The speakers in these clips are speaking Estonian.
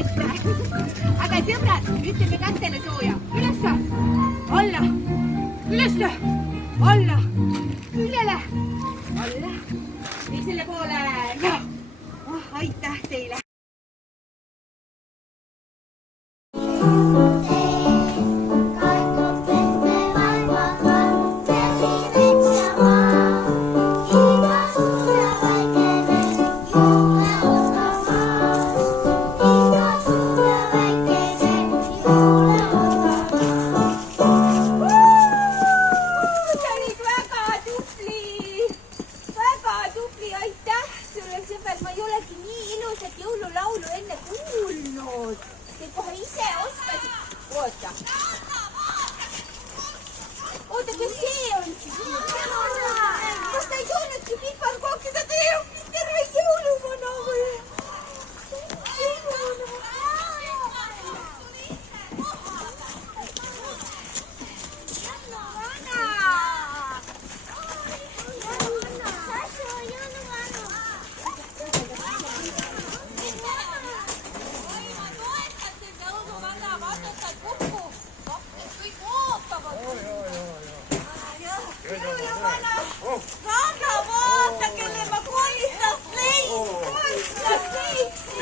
ette. Aga sõbrad, ütleme kätele sooja. Ülesse, alla, ülesse, alla, üljele, alla, teisele poole ja aitäh teile.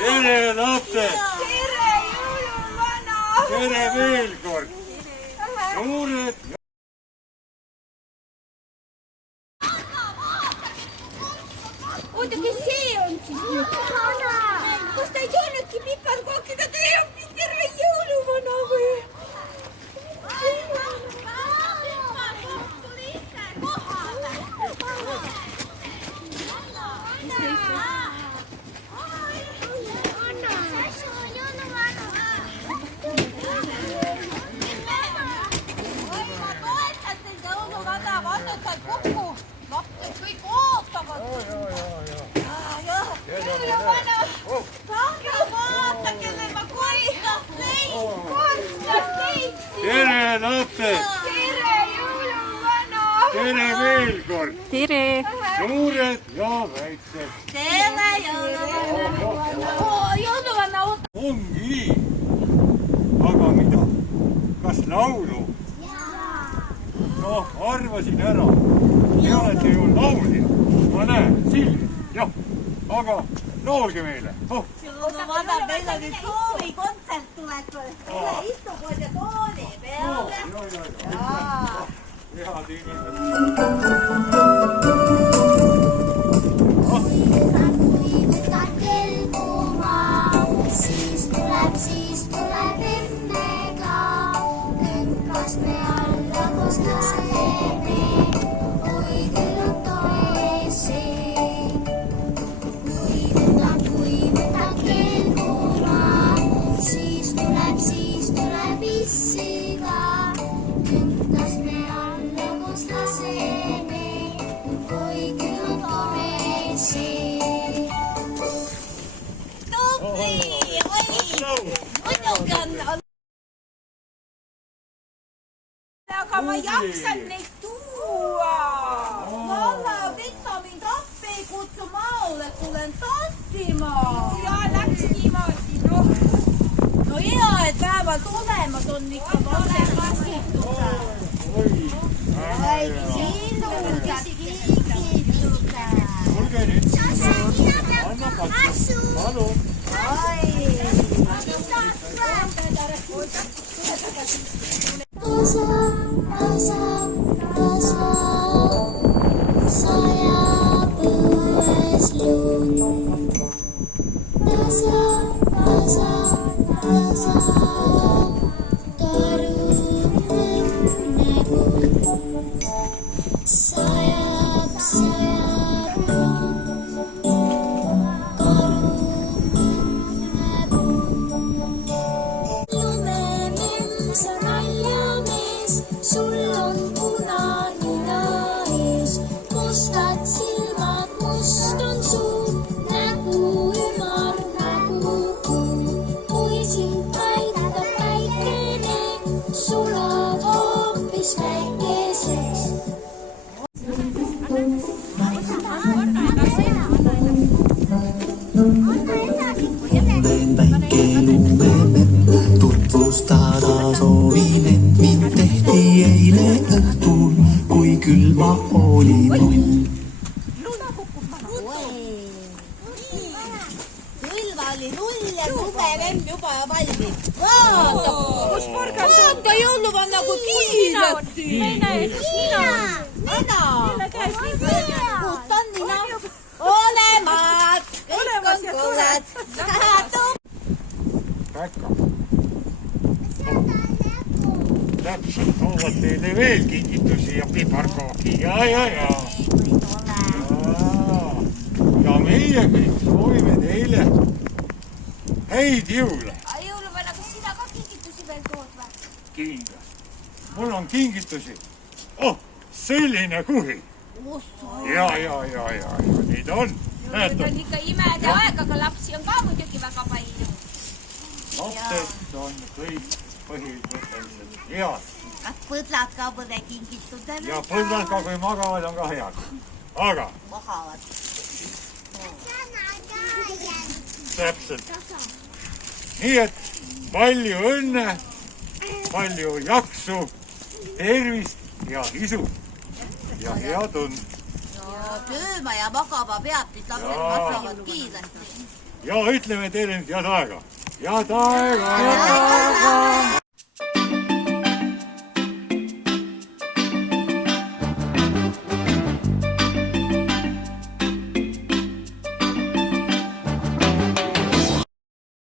Tere lapsed! Tere veel kord! Suured! Oota, kes see on siis nüüd? Kas ta ei saanudki piparkooki, ta tõi hoopis terve jõuluvana või? Tere lapsed! Tere jõuluvana! Tere veel kord! Tere! Suured ja väiksed! Tere jõuluvana! Jõuluvana! Ongi nii! Aga mida? Kas laulu? Noh, arvasin ära. Te olete ju laulja. Ma näen, silmi. Jah, aga noolge meile. Jõuluvana, meil on nüüd soovikontsert tulekul. Tule istu koos ja tooli peale. Head inimesed. Kui võtad kelguma, siis tuleb emmega. Õnkas me alla koos laseme, oi küll on tore see. Kui võtad kelguma, siis tuleb issiga. Õnkas me alla koos laseme, oi küll on tore see. Tubli! Muidugi on. Aga ma jaksan neid tuua. Malla, võta mind appi, ei kutsu maale, tulen tantsima. Ja läks niimoodi, noh. No hea, et vähemalt olemas on ikka vahe kasutusel. Oi, ilusad kingid. Tulge nüüd. Anna katsu. Palun. Tasa, sajab õues lund. Tasa, karun õnnekund. Sajab lund, karun õnnekund. Lumememm, sa naljamees, sul on punanina ees. Mustad silmad, must on suu, nägu ümar, nägu kuu. Kui sind aitab külma oli null . Külma oli null ja suvevemm juba valmis . Vaata, jõuluvan nagu kiiresti. Nina . Puutan nina . Olemas . Kõik on kuuled . Päkka. Täpselt toovad teile veel kingitusi ja piparkooki . Ja . Ja meie kõik soovime teile häid jõule. Jõuluvana, kas sina ka kingitusi veel tood või? Kindlasti. Mul on kingitusi. Oh, selline kuhi. Ja. Nii ta on. Nüüd on ikka imede aeg, aga lapsi on ka muidugi väga palju. Lapsed on kõik põhimõtteliselt head. Kas põdlad ka mõne kingituse Ja põlved ka kui magavad on ka head. Aga mahavad? täpselt. Nii et palju õnne, palju jaksu, tervist ja isu ja head und. Tööma ja magama peab, siis lapsed kasvavad kiiresti. Ja ütleme teile nüüd head aega. Head aega!